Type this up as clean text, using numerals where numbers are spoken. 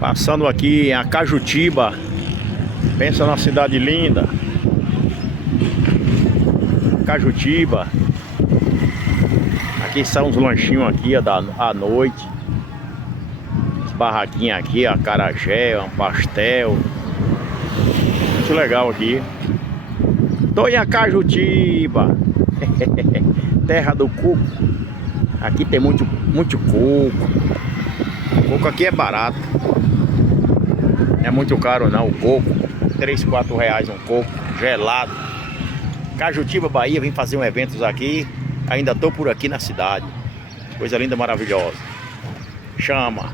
Passando aqui em Acajutiba. Pensa numa cidade linda. Acajutiba. Aqui são os lanchinhos aqui à noite. As barraquinhas aqui, acarajé, um pastel. Muito legal aqui. Tô em Acajutiba. Terra do coco. Aqui tem muito coco. O coco aqui é barato. Não é muito caro não, o coco. 3, 4 reais um coco, gelado. Acajutiba, Bahia, vim fazer um evento aqui. Ainda tô por aqui na cidade. Coisa linda, maravilhosa. Chama.